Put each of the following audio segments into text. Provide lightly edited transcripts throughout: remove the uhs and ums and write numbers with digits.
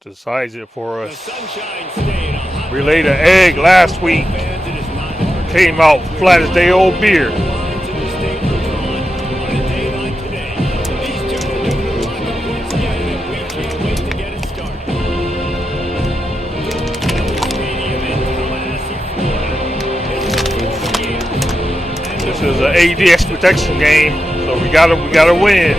decides it for us. We laid an egg last week. Came out flat as day old beer. This is an ADX protection game, so we gotta win.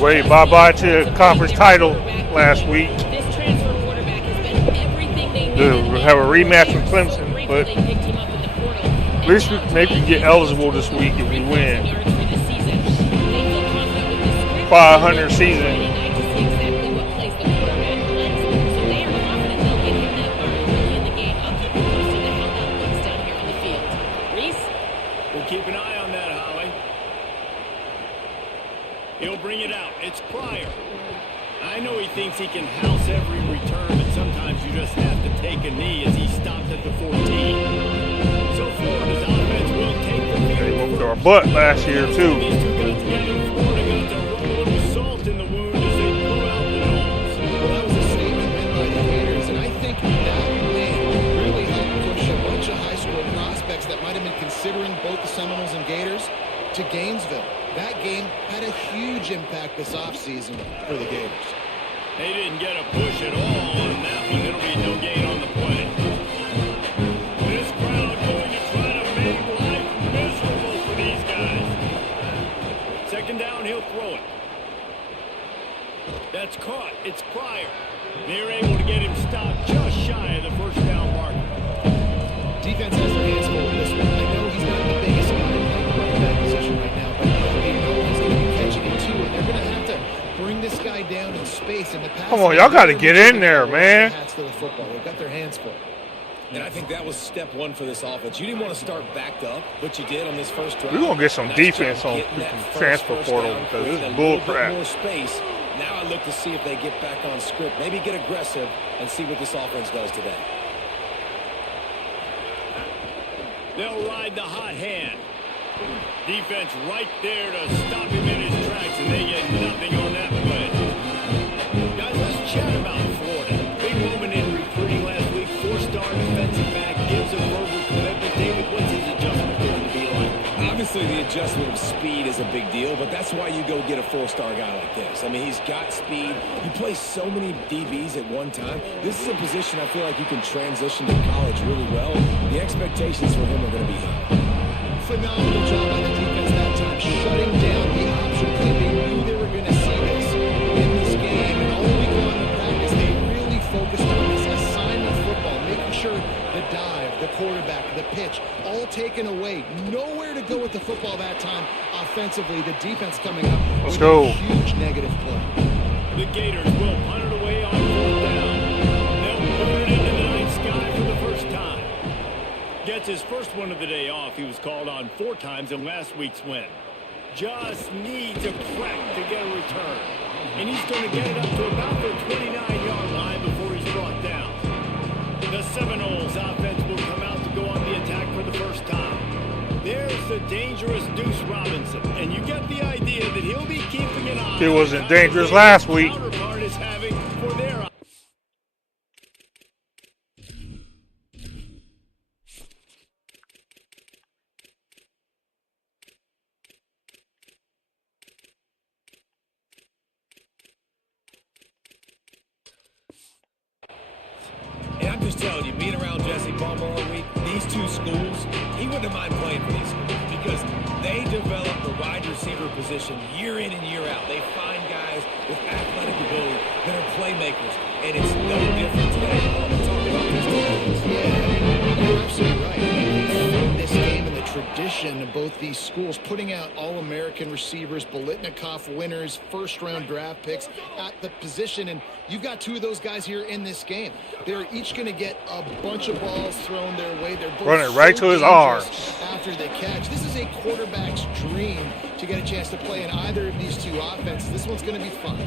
Wait, bye-bye to the conference title last week. We'll have a rematch with Clemson, but at least maybe we can get eligible this week if we win. 500 season. We'll keep an eye on that, Holly. He'll bring it out. It's Pryor. I know he thinks he can house every return, but sometimes you just have to take a knee as he stopped at the 14. So Florida's offense will take the field. They whooped our butt last year, too. These two got together. Florida got to rub a little salt in the wound as they blew out the Noles. Well, that was a statement made by the Gators, and I think that win really helped push a bunch of high school prospects that might have been considering both the Seminoles and Gators to Gainesville. That game had a huge impact this offseason for the Gators. They didn't get a push at all on that one. It'll be no gain on the play. This crowd going to try to make life miserable for these guys. Second down, he'll throw it. That's caught. It's Pryor. They're able to get him stopped just shy of the first down mark. Defense has their hands full with this one. I know he's not the biggest guy playing the running back position right now, but they know he's going to be catching it too, and they're going to have to bring this guy down in space. In the pass, Come on, y'all got to get in there, man. To the football. They've got their hands full. And I think that was step one for this offense. You didn't want to start backed up, but you did on this first drive. We're going to get some defense on the transfer portal because this is bull crap. More space. Now I look to see if they get back on script, maybe get aggressive and see what this offense does today. They'll ride the hot hand. Defense right there to stop him in his tracks, and they get nothing on that play. Guys, let's chat about Florida. Big moment in recruiting last week. Four-star defensive back gives a verbal commitment. David, what's his adjustment going to be like? Obviously, the adjustment of speed is a big deal, but that's why you go get a four-star guy like this. I mean, he's got speed. He plays so many DBs at one time. This is a position I feel like you can transition to college really well. The expectations for him are going to be high. Phenomenal job by the defense that time, shutting down the option play. They knew they were going to see this in this game, and all week long in practice, they really focused on this assignment football, making sure the dive, the quarterback, the pitch, all taken away. Nowhere to go with the football that time offensively. The defense coming up Let's with go. a huge negative play. The Gators will punt it away on fourth down. They'll put it into the night sky for the first time. Gets his first one of the day off. He was called on 4 times in last week's win. Just needs a crack to get a return. And he's going to get it up to about the 29-yard line before he's brought down. The Seminoles offense will come out to go on the attack for the first time. There's the dangerous Deuce Robinson. And you get the idea that he'll be keeping an eye. It wasn't dangerous last week. Counterpart is having for their And I'm just telling you, being around Jesse Palmer all week, these two schools, he wouldn't mind playing for these schools because they develop the wide receiver position year in and year out. They find guys with athletic ability that are playmakers, and it's no different today. We're talking about this defense. Yeah, you're absolutely right. They filmed this game in the tradition of both these schools, putting out All-American receivers, Biletnikoff winners, first-round draft picks at the position, and you've got 2 of those guys here in this game. They're each going to get a bunch of balls thrown their way. They're both Run it right to his arms. After they catch. This is a quarterback's dream to get a chance to play in either of these 2 offenses. This one's going to be fun.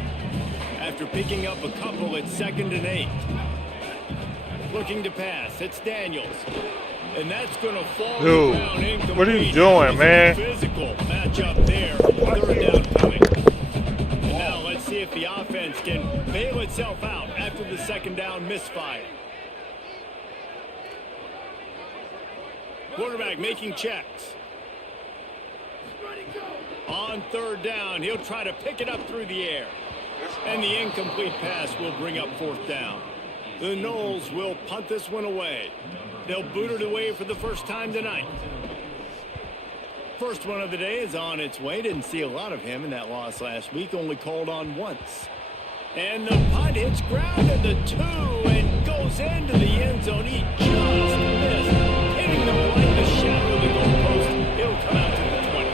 after picking up a couple at 2nd and 8. Looking to pass. It's Daniels. And that's going to fall Dude, down incomplete. what are you doing, man? Physical matchup there. Third down coming. And now let's see if the offense can bail itself out after the second down misfire. Quarterback making checks. On third down, he'll try to pick it up through the air. And the incomplete pass will bring up fourth down. The Noles will punt this one away. They'll boot it away for the first time tonight. First one of the day is on its way. Didn't see a lot of him in that loss last week. Only called on once. And the punt hits ground at the 2 and goes into the end zone. He just missed. Hitting the right in the shadow of the goalpost. It'll come out to the 20.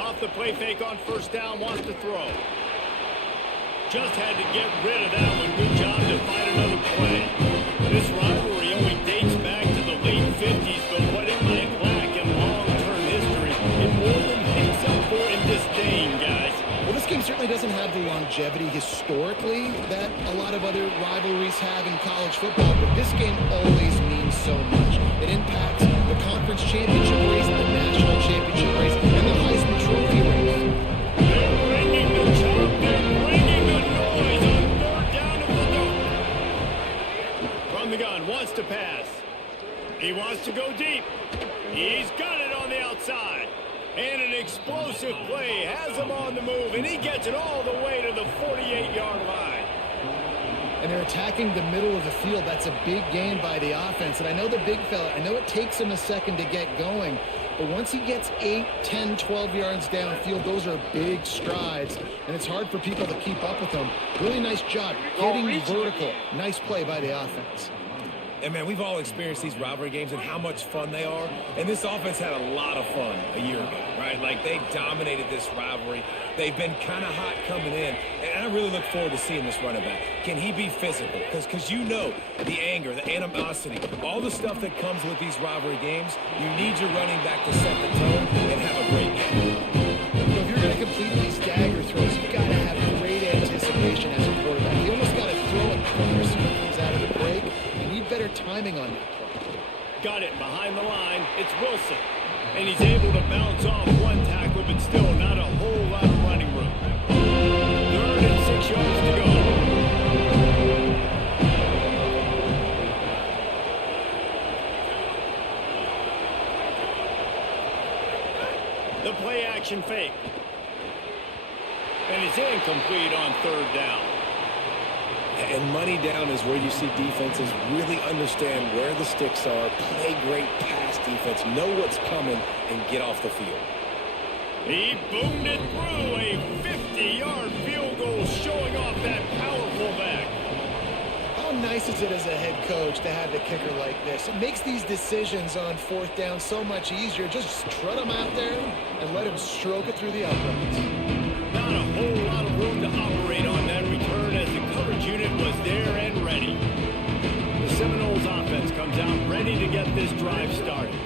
Off the play fake on first down. Wants to throw. Just had to get rid of that one. Good job to find another play. This rivalry only dates back to the late 50s, but what it might lack in long-term history, it more than makes up for in disdain, guys. Well, this game certainly doesn't have the longevity historically that a lot of other rivalries have in college football, but this game always means so much. It impacts the conference championship race, the national championship race, and the Heisman Trophy race. They're bringing the chop, they're bringing the noise on third down at the dope. From the gun, wants to pass. He wants to go deep. He's got it on the outside. And an explosive play has him on the move, and he gets it all the way to the 48-yard line. And they're attacking the middle of the field. That's a big gain by the offense. And I know the big fella, I know it takes him a second to get going, but once he gets 8, 10, 12 yards downfield, those are big strides, and it's hard for people to keep up with them. Really nice job getting vertical. Nice play by the offense. And, man, we've all experienced these rivalry games and how much fun they are. And this offense had a lot of fun a year ago, right? Like, they dominated this rivalry. They've been kind of hot coming in. And I really look forward to seeing this running back. Can he be physical? Because you know the anger, the animosity, all the stuff that comes with these rivalry games, you need your running back to set the tone and have a great game. So if you're going to complete these dagger throws, you've got to have great anticipation as a quarterback. You almost got to throw it before the receiver comes out of the break. Better timing on that play. Got it behind the line. It's Wilson. And he's able to bounce off one tackle, but still not a whole lot of running room. 3rd and 6 yards to go. The play action fake. And it's incomplete on 3rd down. And money down is where you see defenses really understand where the sticks are, play great pass defense, know what's coming, and get off the field. He boomed it through a 50-yard field goal, showing off that powerful back. How nice is it as a head coach to have the kicker like this? It makes these decisions on 4th down so much easier. Just trot him out there and let him stroke it through the uprights. Not a whole lot of room to operate on that return as the coverage unit was there and ready. The Seminoles offense comes out ready to get this drive started.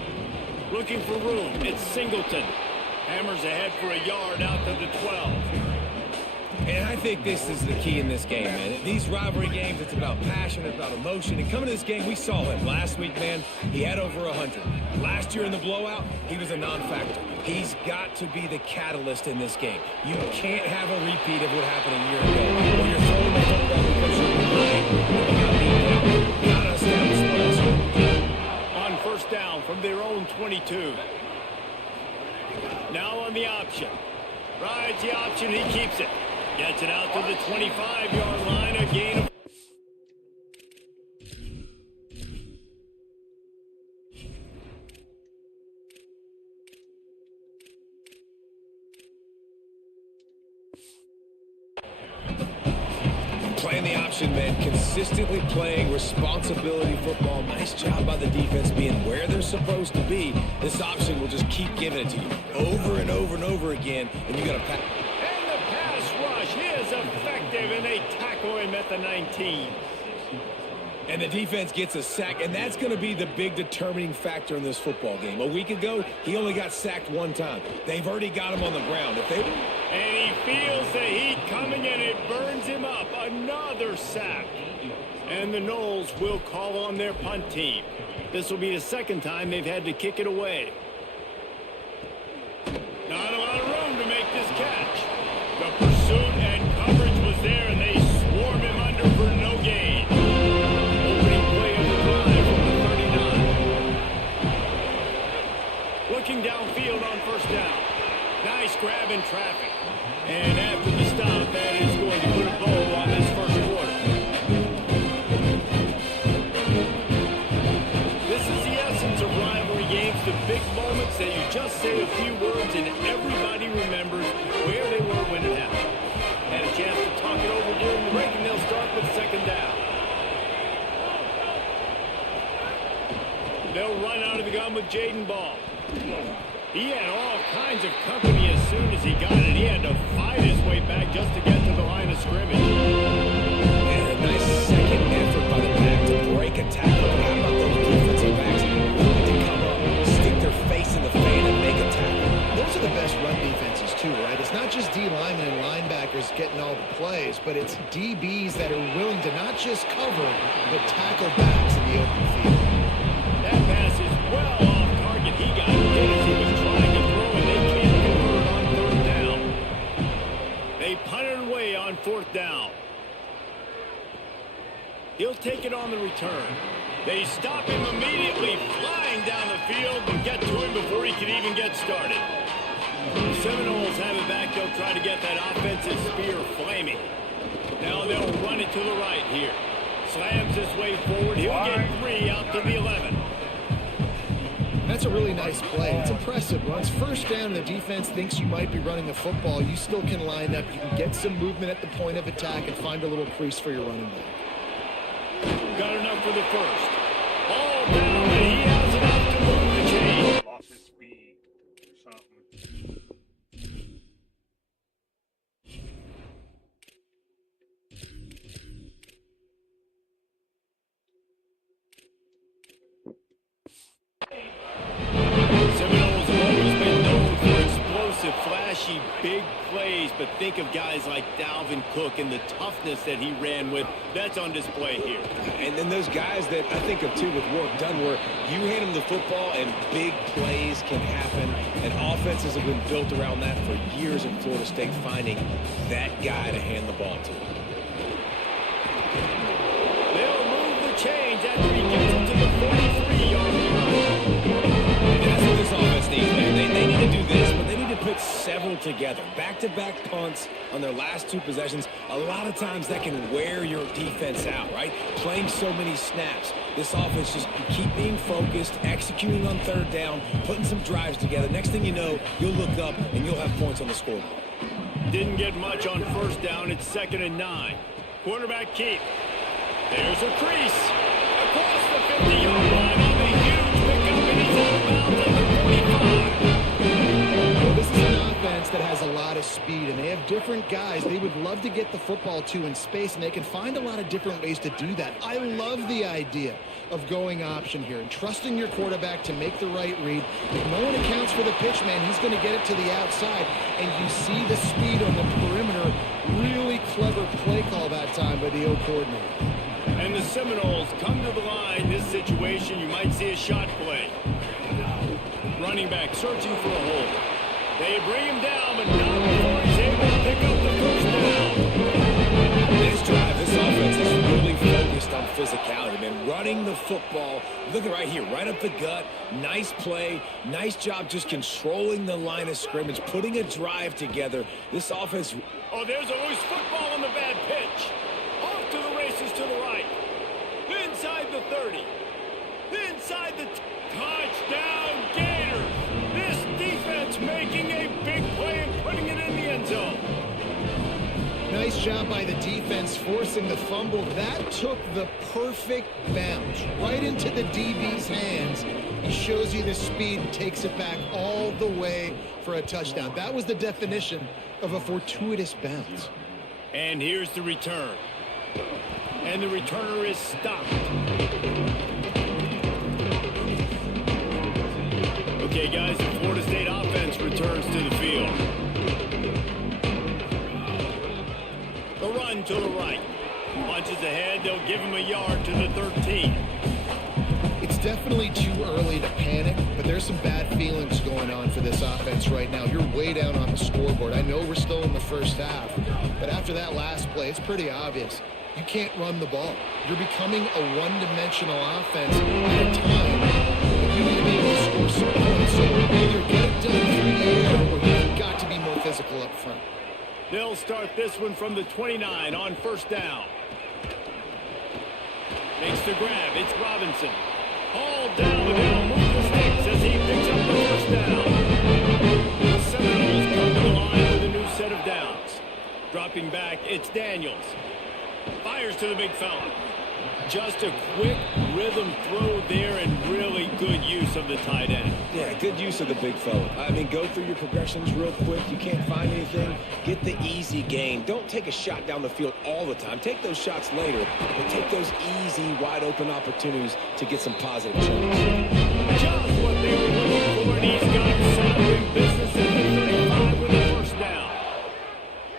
Looking for room, it's Singleton. Hammers ahead for a yard out to the 12. And I think this is the key in this game, man. These rivalry games, it's about passion, it's about emotion. And coming to this game, we saw him last week, man. He had over 100. Last year in the blowout, he was a non-factor. He's got to be the catalyst in this game. You can't have a repeat of what happened a year ago. When you're throwing the football because you're gotta establish runs. On first down from their own 22. Now on the option. Rides the option, he keeps it. Gets it out to the 25-yard line, a gain of... Playing the option, man, consistently playing responsibility football. Nice job by the defense being where they're supposed to be. This option will just keep giving it to you over and over and over again, and you got to pass. And the pass rush is effective, and they tackle him at the 19. And the defense gets a sack, and that's going to be the big determining factor in this football game. A week ago, he only got sacked one time. They've already got him on the ground. And he feels the heat coming, and it burns him up. Another sack. And the Noles will call on their punt team. This will be the second time they've had to kick it away. Not a lot of room to make this catch. The pursuit and coverage was there, and they swarm him under for no gain. Opening play of the drive from the 39. Looking downfield on first down. Nice grab in traffic. And after the stop, that is going to put a bow on this first quarter. This is the essence of rivalry games, the big moments that you just say a few words and everybody remembers where they were when it happened. Had a chance to talk it over during the break, and they'll start with second down. They'll run out of the gun with Jaden Ball. He had all kinds of company as soon as he got it. He had to fight his way back just to get to the line of scrimmage. And a nice second effort by the pack to break a tackle. How about those defensive backs willing to come up, stick their face in the fan, and make a tackle? Those are the best run defenses too, right? It's not just D linemen and linebackers getting all the plays, but it's DBs that are willing to not just cover, but tackle backs in the open field. That pass is well off target. He got hit as he was trying to throw, and they can't convert on third down. They punted away on fourth down. He'll take it on the return. They stop him immediately, flying down the field, and get to him before he can even get started. The Seminoles have it back. They'll try to get that offensive spear flaming. Now they'll run it to the right here. Slams his way forward. He'll get 3 out to the 11. That's a really nice play. It's impressive. Once first down and the defense thinks you might be running the football, you still can line up. You can get some movement at the point of attack and find a little crease for your running back. Got enough for the first. All down, and he has enough to move the chain. Lost his speed or something. Seminoles have always been known for explosive, flashy, big plays, but think of guys like Dalvin Cook and the toughness that he ran with. That's on display here. And then those guys that I think of too with Warrick Dunn, where you hand them the football and big plays can happen, and offenses have been built around that for years in Florida State, finding that guy to hand the ball to. They'll move the chains after he gets it to the 43-yard line. That's what this offense needs, man. They need to do this, but they need to put several together. Back-to-back punts on their last two possessions. A lot of times that can wear your defense out, right? Playing so many snaps. This offense just keep being focused, executing on third down, putting some drives together. Next thing you know, you'll look up and you'll have points on the scoreboard. Didn't get much on first down. It's 2nd and 9. Quarterback keep. There's a crease. Across the 50-yard line on the huge pickup, and he's out of bounds at the 45. Well, this is an offense that has a lot of speed, and they have different guys they would love to get the football to in space, and they can find a lot of different ways to do that. I love the idea of going option here and trusting your quarterback to make the right read. If no one accounts for the pitch, man, he's going to get it to the outside, and you see the speed on the perimeter. Really clever play call that time by the O coordinator. And the Seminoles come to the line. This situation, you might see a shot play. Running back searching for a hole. They bring him down, but not before he's able to pick up the first down. This drive, this offense is really focused on physicality, man. Running the football. Look at right here, right up the gut. Nice play. Nice job just controlling the line of scrimmage, putting a drive together. This offense... Oh, there's always football on the bad pitch. Off to the races to the right. Inside the 30. Inside the touchdown Gators. This defense making a big play and putting it in the end zone. Nice job by the defense forcing the fumble. That took the perfect bounce right into the DB's hands. He shows you the speed and takes it back all the way for a touchdown. That was the definition of a fortuitous bounce. And here's the return. And the returner is stopped. Okay, guys, the Florida State offense returns to the field. The run to the right. Launches ahead. They'll give him a yard to the 13. It's definitely too early to panic, but there's some bad feelings going on for this offense right now. You're way down on the scoreboard. I know we're still in the first half, but after that last play, it's pretty obvious. You can't run the ball. You're becoming a one-dimensional offense at a time that you need to be able to score some points. So either get it done through the air or you've got to be more physical up front. They'll start this one from the 29 on first down. Makes the grab. It's Robinson. All down, but they'll move the sticks as he picks up the first down. The Seminoles come to the line with a new set of downs. Dropping back, it's Daniels. Fires to the big fella. Just a quick rhythm throw there and really good use of the tight end. Yeah, good use of the big fella. I mean, go through your progressions real quick. You can't find anything. Get the easy gain. Don't take a shot down the field all the time. Take those shots later, but take those easy, wide-open opportunities to get some positive change. Just what they were looking for, and he's got sound business at the 35 with the first down.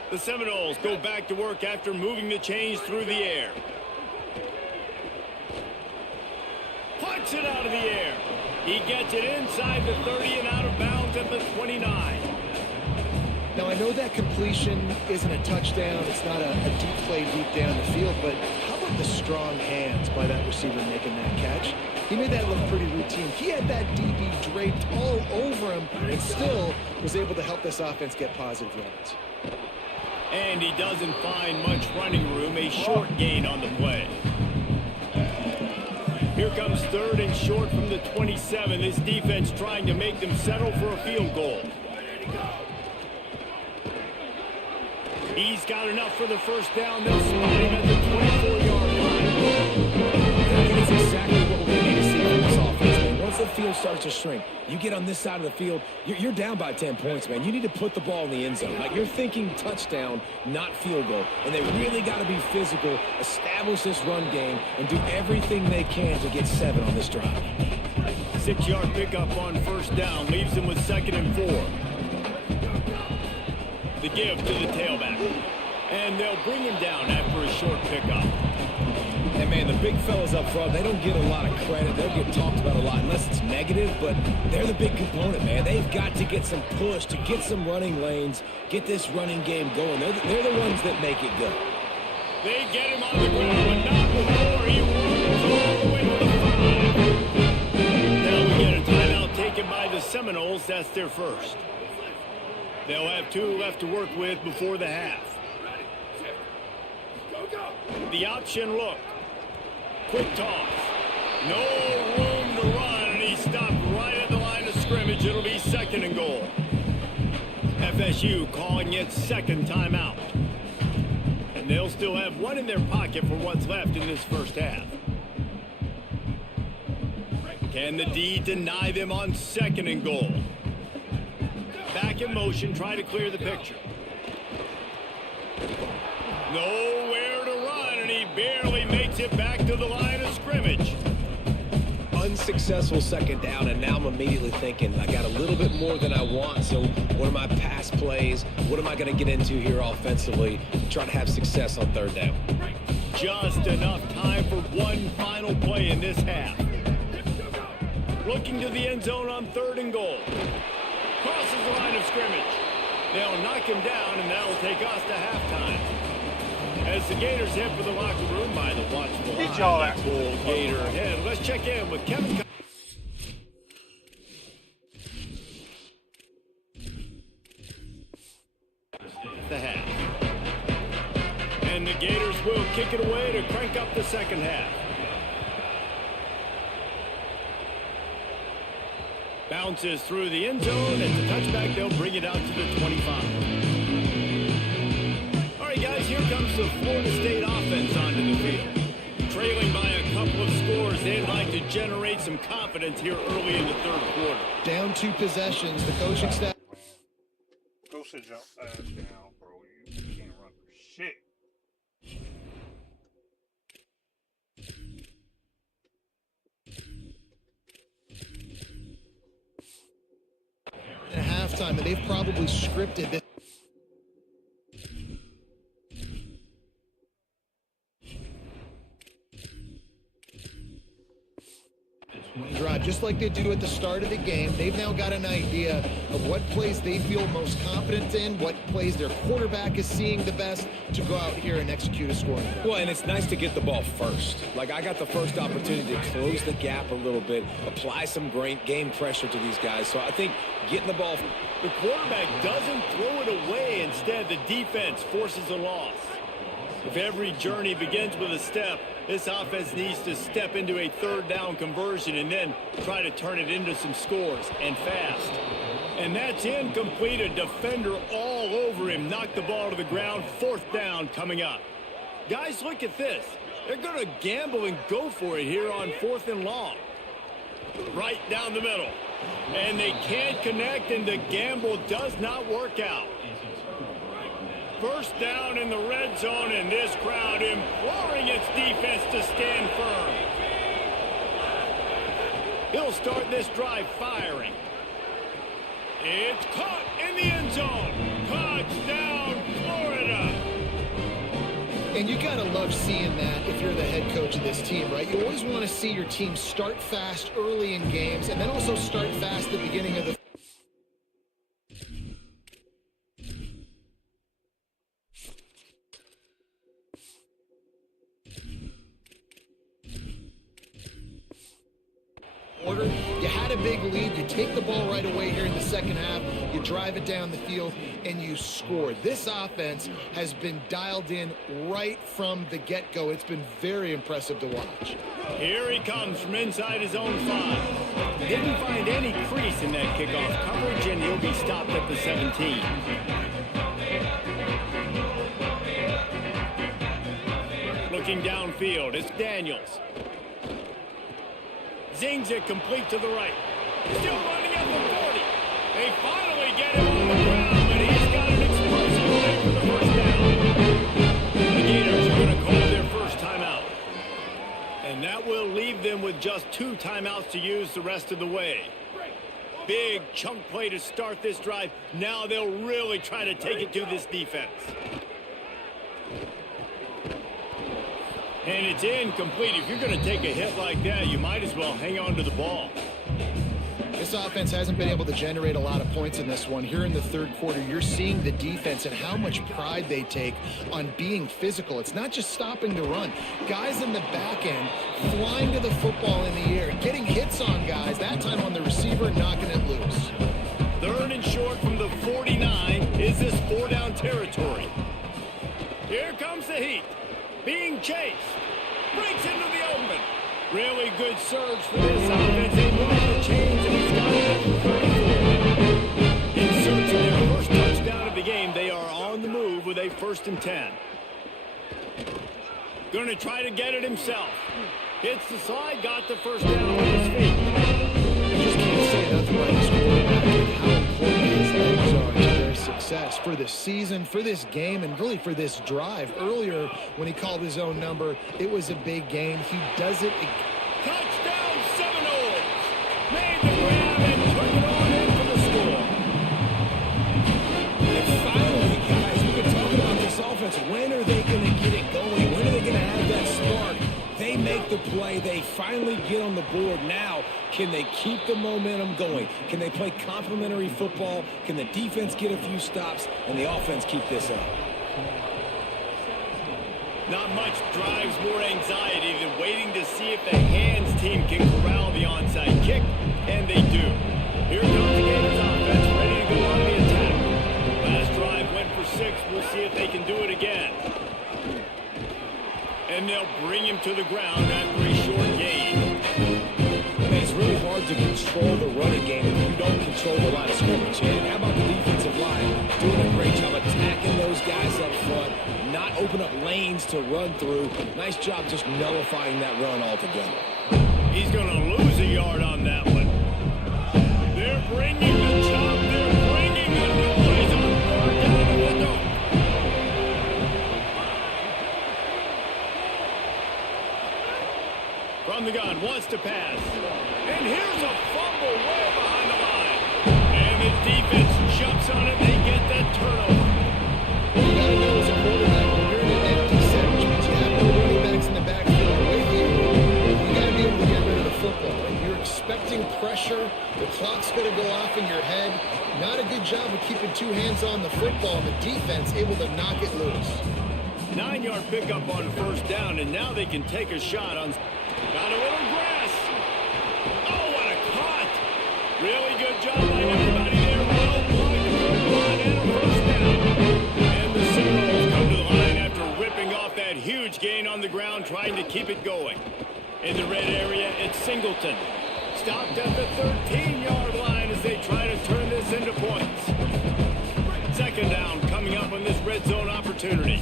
The Seminoles go back to work after moving the chains through the air. Punts it out of the air. He gets it inside the 30 and out of bounds at the 29. Now, I know that completion isn't a touchdown. It's not a deep play deep down the field, but how about the strong hands by that receiver making that catch? He made that look pretty routine. He had that DB draped all over him and still was able to help this offense get positive yards. And he doesn't find much running room. A short gain on the play. Here comes third and short from the 27. This defense trying to make them settle for a field goal. He's got enough for the first down. They'll spot him at the 24-yard line. I think it's exactly what we need to see from this offense, man. Once the field starts to shrink, you get on this side of the field, you're down by 10 points, man. You need to put the ball in the end zone. Like, you're thinking touchdown, not field goal. And they really got to be physical, establish this run game, and do everything they can to get 7 on this drive. 6-yard pickup on first down leaves them with 2nd and 4. The give to the tailback. And they'll bring him down after a short pickup. And, man, the big fellas up front, they don't get a lot of credit. They'll get talked about a lot unless it's negative, but they're the big component, man. They've got to get some push, to get some running lanes, get this running game going. They're the ones that make it go. They get him on the ground, but not before he runs all the way to the 5. Now we get a timeout taken by the Seminoles. That's their first. They'll have 2 left to work with before the half. The option look. Quick toss. No room to run, and he stopped right at the line of scrimmage. It'll be 2nd and goal. FSU calling its 2nd timeout. And they'll still have 1 in their pocket for what's left in this first half. Can the D deny them on 2nd and goal? Back in motion, try to clear the picture. Nowhere to run, and he barely makes it back to the line of scrimmage. Unsuccessful 2nd down, and now I'm immediately thinking, I got a little bit more than I want, so what are my pass plays? What am I going to get into here offensively to try to have success on 3rd down? Just enough time for one final play in this half. Looking to the end zone on 3rd and goal. Crosses the line of scrimmage. They'll knock him down, and that'll take us to halftime. As the Gators head for the locker room by the watchful eye, full Gator head. Let's check in with Kevin. The half. And the Gators will kick it away to crank up the 2nd half. Bounces through the end zone. It's a touchback. They'll bring it out to the 25. All right, guys, here comes the Florida State offense onto the field. Trailing by a couple of scores, they'd like to generate some confidence here early in the 3rd quarter. Down 2 possessions, the coaching staff. Go sit your ass down, bro. You can't run for shit. At halftime, and they've probably scripted this. drive, just like they do at the start of the game. They've now got an idea of what plays they feel most confident in, what plays their quarterback is seeing the best to go out here and execute a scoring drive. Well, and it's nice to get the ball first. Like, I got the first opportunity to close the gap a little bit, apply some great game pressure to these guys. So I think getting the ball. The quarterback doesn't throw it away. Instead, the defense forces a loss. If every journey begins with a step, this offense needs to step into a third down conversion and then try to turn it into some scores, and fast. And that's incomplete. A defender all over him. Knocked the ball to the ground. Fourth down coming up. Guys, look at this. They're going to gamble and go for it here on 4th and long. Right down the middle. And they can't connect, and the gamble does not work out. First down in the red zone, and this crowd imploring its defense to stand firm. He'll start this drive firing. It's caught in the end zone. Touchdown, Florida. And you got to love seeing that if you're the head coach of this team, right? You always want to see your team start fast early in games and then also start fast at the beginning of the order. You had a big lead. You take the ball right away here in the second half. You drive it down the field, and you score. This offense has been dialed in right from the get-go. It's been very impressive to watch. Here he comes from inside his own 5. Didn't find any crease in that kickoff coverage, and he'll be stopped at the 17. Looking downfield, it's Daniels. Zings it complete to the right. Still running at the 40. They finally get him on the ground, but he's got an explosive play for the first down. The Gators are going to call their first timeout. And that will leave them with just 2 timeouts to use the rest of the way. Big chunk play to start this drive. Now they'll really try to take it to this defense. And it's incomplete. If you're going to take a hit like that, you might as well hang on to the ball. This offense hasn't been able to generate a lot of points in this one. Here in the third quarter, you're seeing the defense and how much pride they take on being physical. It's not just stopping the run. Guys in the back end flying to the football in the air, getting hits on guys, that time on the receiver, knocking it loose. Third and short from the 49. Is this 4-down territory? Here comes the heat. Being chased. Breaks into the open. Really good surge for this offense. They run the chains, and he's got it at the 34. In search of their first touchdown of the game, they are on the move with a 1st and 10. Going to try to get it himself. Hits the slide, got the first down with his feet. You just can't say enough about this quarterback and how important his legs are to their success for this season, for this game, and really for this drive. Earlier, when he called his own number, it was a big gain. He does it. Touchdown, Seminoles! Made the grab and took it on in for the score. And finally, guys, we've been talking about this offense. When are they going to get it going? When are they going to have that spark? They make the play. They finally get on the board. Now, can they keep the momentum going? Can they play complementary football? Can the defense get a few stops and the offense keep this up? Not much drives more anxiety than waiting to see if the hands team can corral the onside kick, and they do. Here comes the Gators offense, ready to go on the attack. Last drive went for 6. We'll see if they can do it again. And they'll bring him to the ground after a short gain. It's really hard to control the running game if you don't control the line of scrimmage. And how about the defensive line doing a great job attacking those guys up front, not open up lanes to run through. Nice job just nullifying that run altogether. He's going to lose a yard on that one. They're bringing the chop. They're bringing the noise on 4th down to the dome. From the gun, wants to pass. And here's a fumble way behind the line. And the defense jumps on it. They get that turnover. What you got to know as a quarterback, when you're in an empty set, which means you have no running backs in the backfield with you, you got to be able to get rid of the football. And you're expecting pressure. The clock's going to go off in your head. Not a good job of keeping two hands on the football. The defense able to knock it loose. 9-yard pickup on first down, and now they can take a shot on... Got a little grass. Oh, what a cut. Really good job by everybody there. Well blocked. And a first down. And the Seminoles come to the line after ripping off that huge gain on the ground, trying to keep it going. In the red area, it's Singleton. Stopped at the 13-yard line as they try to turn this into points. Second down coming up on this red zone opportunity.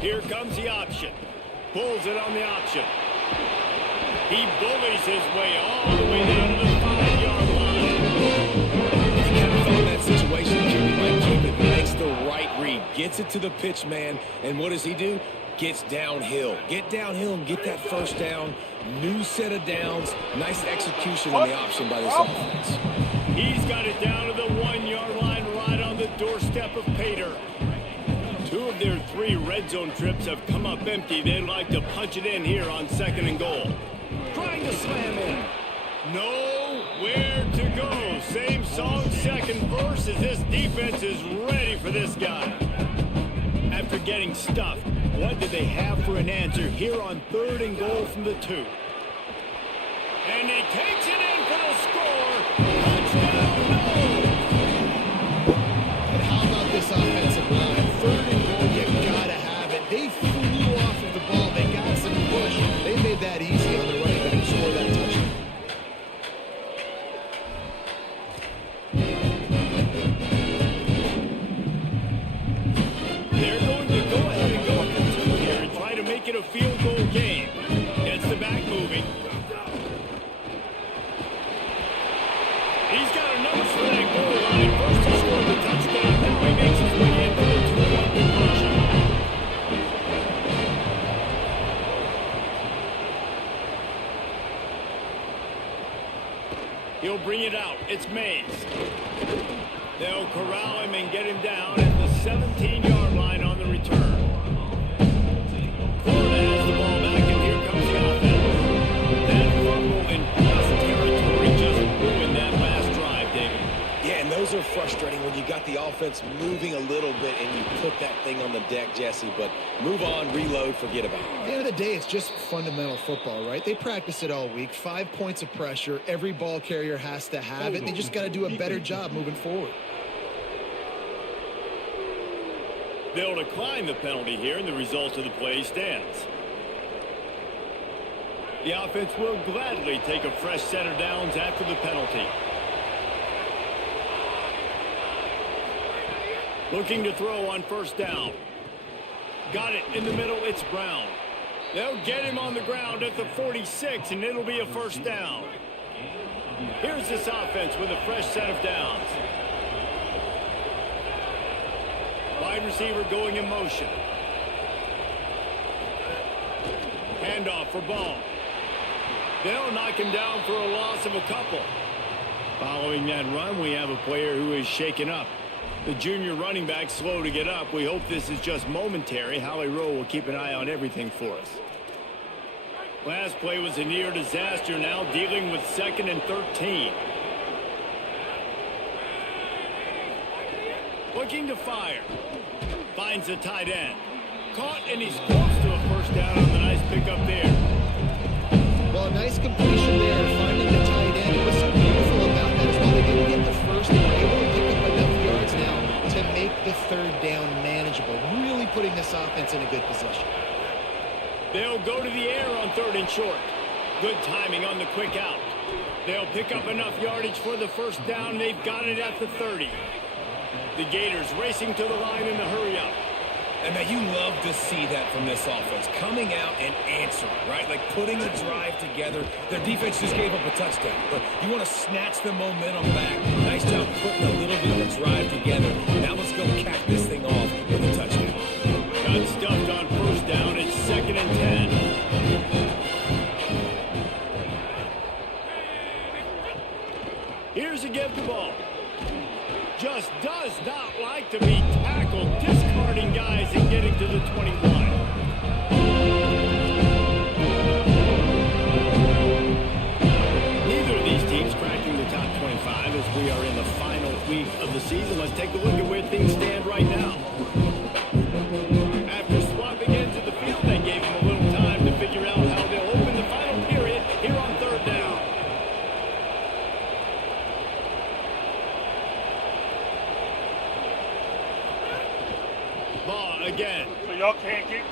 Here comes the option. Pulls it on the option. He bullies his way all the way down to the 5-yard line. He kind of found that situation, Jimmy, like Cuban. He makes the right read, gets it to the pitch man, and what does he do? Gets downhill. Get downhill and get that first down. New set of downs. Nice execution on the option by this offense. He's got it down to the 1-yard line right on the doorstep of Pater. 2 of their 3 red zone trips have come up empty. They'd like to punch it in here on 2nd and goal. Trying to slam in. Nowhere to go. Same song, second verse, as this defense is ready for this guy. After getting stuffed, what do they have for an answer here on 3rd and goal from the 2? And he takes it in for the score. Touchdown, no! But how about this offensive line? 3rd and goal, you gotta have it. They flew off of the ball. They got some push. They made that easy on the running back to score that touchdown. They're going to go ahead and go for 2 here and try to make it a field goal game. Gets the back moving. He's got a numbers for that goal line. First he scored the touchdown. Now he makes his way into the 2-point conversion. He'll bring it out. It's Mays. They'll corral him and get him down at the 17-yard line on the return. Florida has the ball back, and here comes the offense. That fumble in cross territory just ruined that last drive, David. Yeah, and those are frustrating when you got the offense moving a little bit and you put that thing on the deck, Jesse. But move on, reload, forget about it. At the end of the day, it's just fundamental football, right? They practice it all week. 5 points of pressure. Every ball carrier has to have it. They just got to do a better job moving forward. They'll decline the penalty here, and the result of the play stands. The offense will gladly take a fresh set of downs after the penalty. Looking to throw on first down. Got it in the middle. It's Brown. They'll get him on the ground at the 46, and it'll be a first down. Here's this offense with a fresh set of downs. Wide receiver going in motion. Handoff for Ball. They'll knock him down for a loss of a couple. Following that run, we have a player who is shaken up. The junior running back slow to get up. We hope this is just momentary. Howie Rowe will keep an eye on everything for us. Last play was a near disaster, now dealing with 2nd and 13. Looking to fire. Finds a tight end. Caught, and he's close to a first down on the nice pickup there. Well, a nice completion there, finding the tight end. What's so beautiful about that is while they didn't get the first, they were able to pick up enough yards now to make the 3rd down manageable. Really putting this offense in a good position. They'll go to the air on 3rd and short. Good timing on the quick out. They'll pick up enough yardage for the first down. They've got it at the 30. The Gators racing to the line in the hurry-up. And man, you love to see that from this offense. Coming out and answering, right? Like putting a drive together. Their defense just gave up a touchdown. But you want to snatch the momentum back. Nice job putting a little bit of a drive together. Now let's go cap this thing off with a touchdown. Got stuffed on first down. It's 2nd and 10. Here's a give the ball. Just does not like to be tackled, discarding guys and getting to the 21.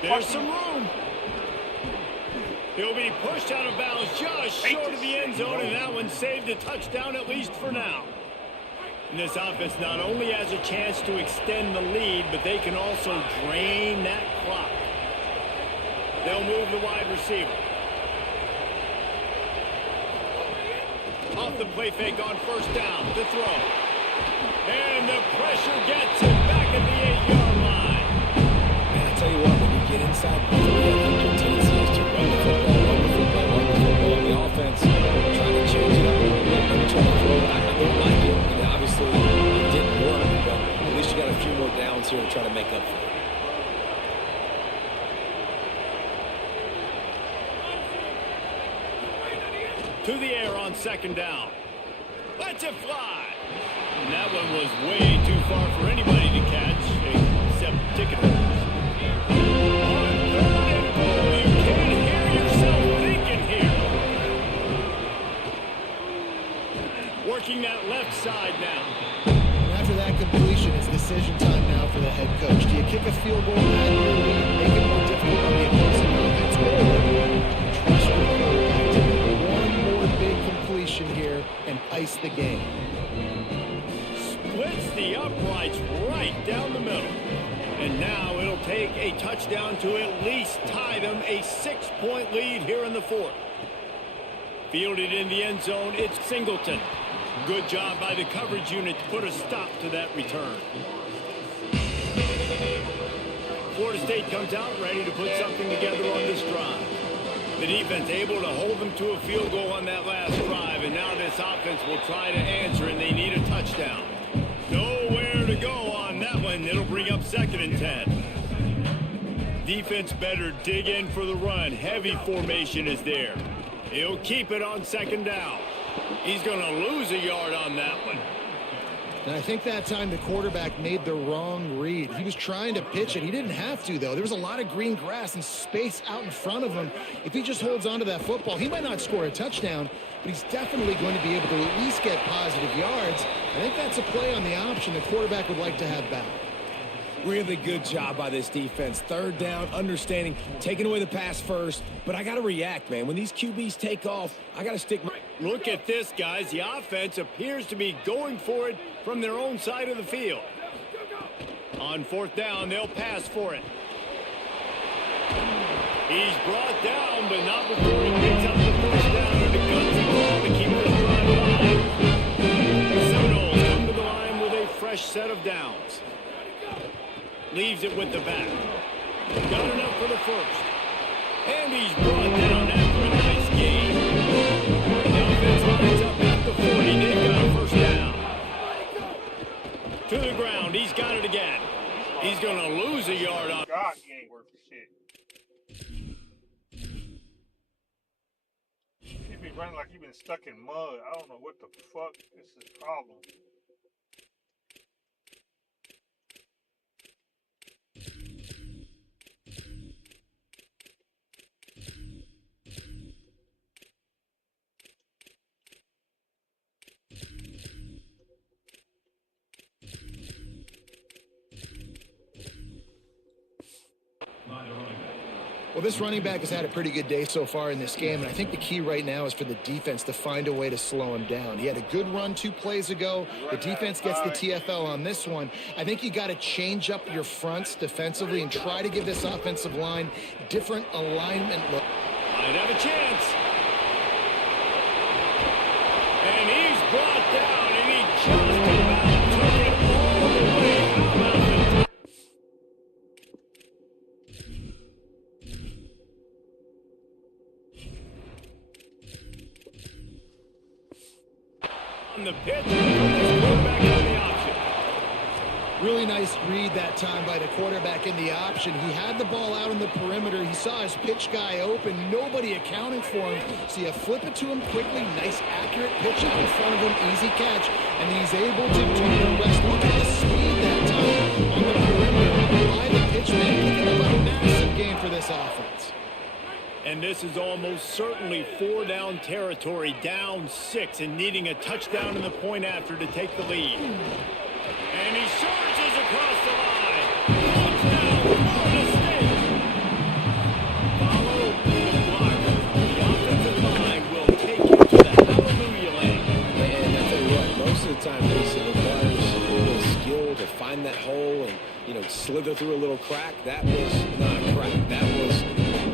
There's some room. He'll be pushed out of bounds just short of the end zone, and that one saved a touchdown at least for now. And this offense not only has a chance to extend the lead, but they can also drain that clock. They'll move the wide receiver. Off the play fake on first down, the throw. And the pressure gets him back at the 8-yard line. Man, I tell you what, when you get inside Buffalo, I think your tendency is to run the football. The offense trying to change it up a little bit, maybe trying to throw it. I don't like it. And obviously, it didn't work, but at least you got a few more downs here to try to make up for it. To the air on second down. Lets it fly. And that one was way too far for anybody to catch, except ticket holders. On third and goal, you can't hear yourself thinking here. Working that left side now. And after that completion, it's decision time now for the head coach. Do you kick a field goal, add your lead, make it more difficult on the opposing offense, or trust your quarterback to make one more big completion here and ice the game? Splits the uprights right down the middle. And now it'll take a touchdown to at least tie them a 6-point lead here in the fourth. Fielded in the end zone, it's Singleton. Good job by the coverage unit to put a stop to that return. Florida State comes out ready to put something together on this drive. The defense able to hold them to a field goal on that last drive, and now this offense will try to answer, and they need a touchdown. Nowhere to go on that one. It'll bring up 2nd and 10. Defense better dig in for the run. Heavy formation is there. He'll keep it on 2nd down. He's going to lose a yard on that one. And I think that time the quarterback made the wrong read. He was trying to pitch it. He didn't have to, though. There was a lot of green grass and space out in front of him. If he just holds on to that football, he might not score a touchdown, but he's definitely going to be able to at least get positive yards. I think that's a play on the option the quarterback would like to have back. Really good job by this defense. 3rd down, understanding, taking away the pass first. But I got to react, man. When these QBs take off, I got to stick my... Look at this, guys. The offense appears to be going for it from their own side of the field. On 4th down, they'll pass for it. He's brought down, but not before he picks up the first down and a gutsy ball to keep this drive alive. The Seminoles come to the line with a fresh set of downs. Leaves it with the back. Got enough for the first. And he's brought down after a nice game. The offense lines up at the 40. They've got a first down. To the ground. He's got it again. He's going to lose a yard on. God, he ain't worth shit. He be running like he been stuck in mud. I don't know what the fuck is his problem. Well, this running back has had a pretty good day so far in this game, and I think the key right now is for the defense to find a way to slow him down. He had a good run 2 plays ago. The defense gets the TFL on this one. I think you got to change up your fronts defensively and try to give this offensive line different alignment look. Might have a chance. And he's brought down, and he just about took it all the way out of the on the pitch, quarterback on the option. Really nice read that time by the quarterback in the option. He had the ball out on the perimeter. He saw his pitch guy open. Nobody accounting for him. So you flip it to him quickly. Nice, accurate pitch out in front of him. Easy catch. And he's able to do the rest. Look at the speed that time on the perimeter by the pitchman. Picking up a massive gain for this offense. And this is almost certainly 4-down territory, down 6, and needing a touchdown in the point after to take the lead. And he charges across the line. Touchdown, Florida State. slither through a little crack. That was not a crack. That was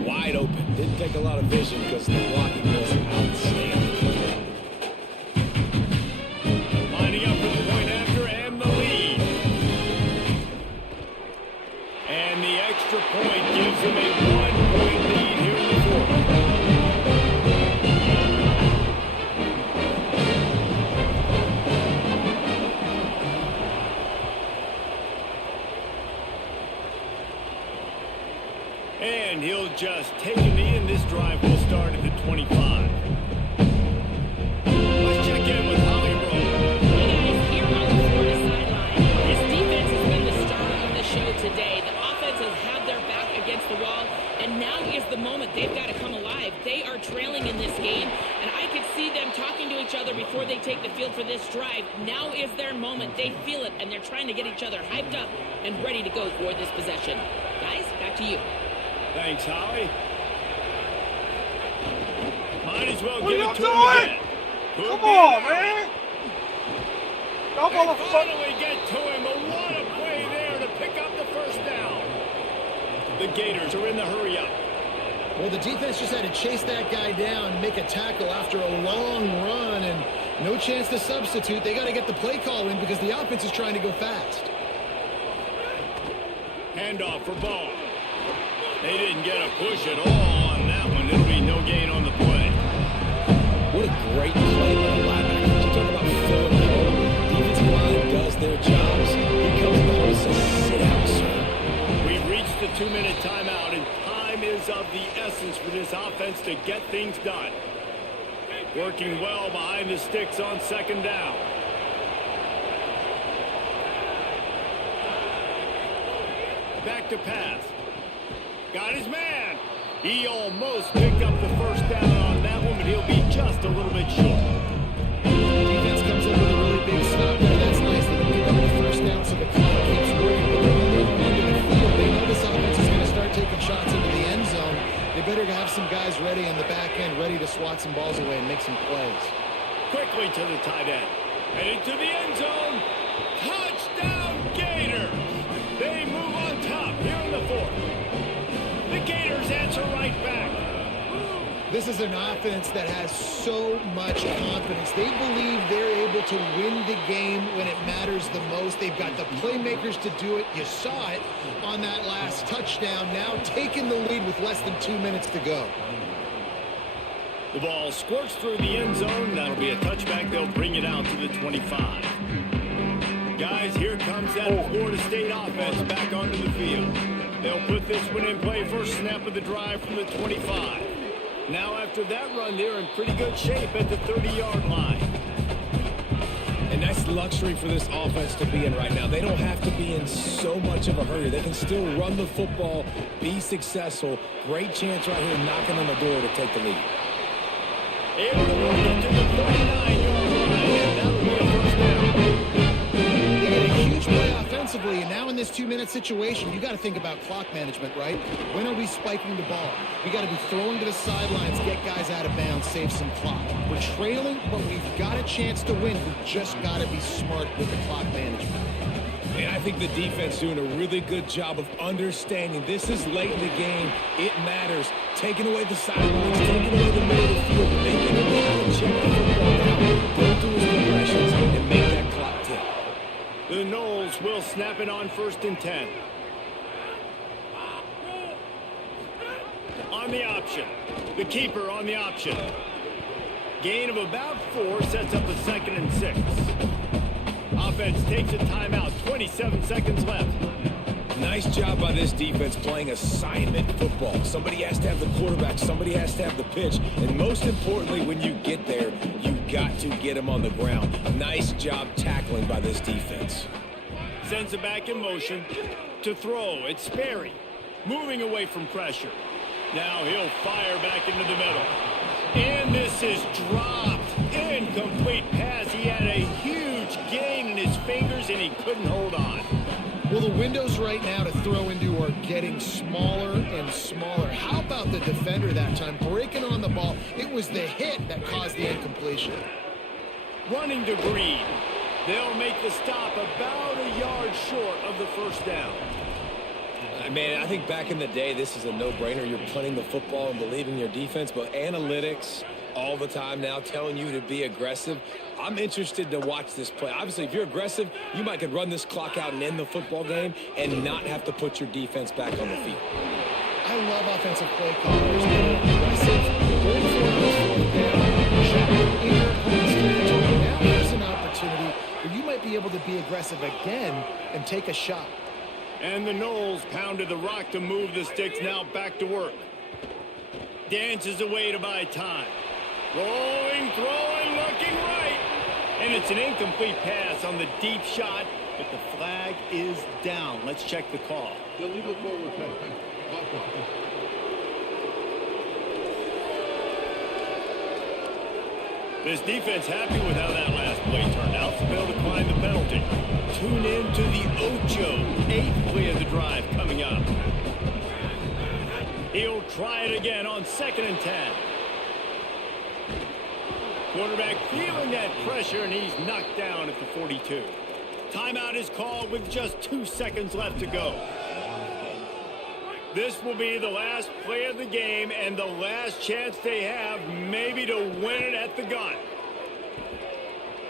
wide open. Didn't take a lot of vision because the blocking was outstanding. Lining up for the point after and the lead. And the extra point gives them a 1-point lead here in the fourth. And he'll just take a knee, and this drive will start at the 25. Let's check in with Holly Rowe. He is here on the Florida sideline. His defense has been the star of the show today. The offense has had their back against the wall, and now is the moment they've got to come alive. They are trailing in this game, and I could see them talking to each other before they take the field for this drive. Now is their moment. They feel it, and they're trying to get each other hyped up and ready to go for this possession. Guys, back to you. Thanks, Holly. Might as well What give are it to y'all him doing? again. Could Come be on, an hour. man. Y'all They motherfuckers. finally get to him, but what a play there to pick up the first down. The Gators are in the hurry up. Well, the defense just had to chase that guy down, make a tackle after a long run, and no chance to substitute. They got to get the play call in because the offense is trying to go fast. Handoff for Ball. They didn't get a push at all on that one. It'll be no gain on the play. What a great play by the linebacker. You talk about filling the hole. Defensive line does their jobs. He comes in the hole and says, sit out, sir. We've reached the 2-minute timeout, and time is of the essence for this offense to get things done. Working well behind the sticks on second down. Back to pass. Got his man. He almost picked up the first down on that one, but he'll be just a little bit short. Defense comes in with a really big stop there. That's nice. They don't give up the first down, so the clock keeps working. But they're only on into the field. They know this offense is going to start taking shots into the end zone. They better have some guys ready in the back end, ready to swat some balls away and make some plays. Quickly to the tight end. Headed to the end zone. Touchdown, Gators. They move on top here in the fourth. The Gators answer right back. This is an offense that has so much confidence. They believe they're able to win the game when it matters the most. They've got the playmakers to do it. You saw it on that last touchdown. Now taking the lead with less than 2 minutes to go. The ball squirts through the end zone. That'll be a touchback. They'll bring it out to the 25. Guys, here comes that Florida State offense back onto the field. They'll put this one in play. First snap of the drive from the 25. Now after that run, they're in pretty good shape at the 30-yard line. And that's luxury for this offense to be in right now. They don't have to be in so much of a hurry. They can still run the football, be successful. Great chance right here knocking on the door to take the lead. Able to work it to the 39-yard line, and that'll be a first down. They get a huge play offensively, and now in this 2-minute situation, you got to think about clock management, right? When are we spiking the ball? We got to be throwing to the sidelines, get guys out of bounds, save some clock. We're trailing, but we've got a chance to win. We've just got to be smart with the clock management. And I think the defense doing a really good job of understanding this is late in the game. It matters. Taking away the sidelines, taking away the middle of the field, making him try to check the football down, go through his progressions, and make that clock tick. The Noles will snap it on 1st and 10. On the option. The keeper on the option. Gain of about 4 sets up a 2nd and 6. Offense takes a timeout. 27 seconds left. Nice job by this defense playing assignment football. Somebody has to have the quarterback. Somebody has to have the pitch. And most importantly, when you get there, you've got to get him on the ground. Nice job tackling by this defense. Sends it back in motion. To throw, it's Sperry. Moving away from pressure. Now he'll fire back into the middle. And this is dropped. Incomplete pass. He had a huge gain in his fingers, and he couldn't hold on. Well, the windows right now to throw into are getting smaller and smaller. How about the defender that time breaking on the ball? It was the hit that caused the incompletion. Running to Green. They'll make the stop about a yard short of the first down. Man, I think back in the day, this is a no-brainer. You're punting the football and believing in your defense, but analytics all the time now telling you to be aggressive. I'm interested to watch this play. Obviously, if you're aggressive, you might could run this clock out and end the football game and not have to put your defense back on the field. I love offensive play callers. They're aggressive, going for it, check in your opponent's territory. Now there's an opportunity where you might be able to be aggressive again and take a shot. And the Knowles pounded the rock to move the sticks, now back to work. Dances away to buy time. Rolling, throwing, looking right. And it's an incomplete pass on the deep shot, but the flag is down. Let's check the call. Illegal forward pass. This defense happy with how that last play turned out, so they'll decline the penalty. Tune in to the Ocho, 8th play of the drive coming up. He'll try it again on 2nd and 10. Quarterback feeling that pressure, and he's knocked down at the 42. Timeout is called with just 2 seconds left to go. This will be the last play of the game and the last chance they have maybe to win it at the gun.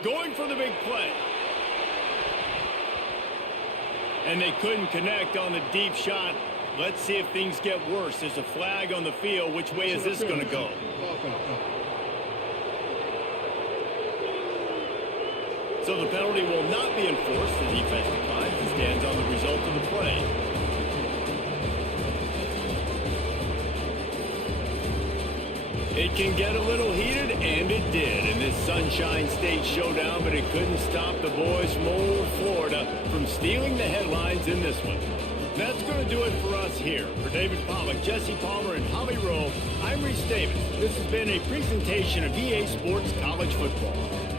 Going for the big play. And they couldn't connect on the deep shot. Let's see if things get worse. There's a flag on the field. Which way is this going to go? So the penalty will not be enforced. The defense declines and stands on the result of the play. It can get a little heated, and it did in this Sunshine State showdown, but it couldn't stop the boys from old Florida from stealing the headlines in this one. That's going to do it for us here. For David Pollack, Jesse Palmer, and Holly Rowe, I'm Reese Davis. This has been a presentation of EA Sports College Football.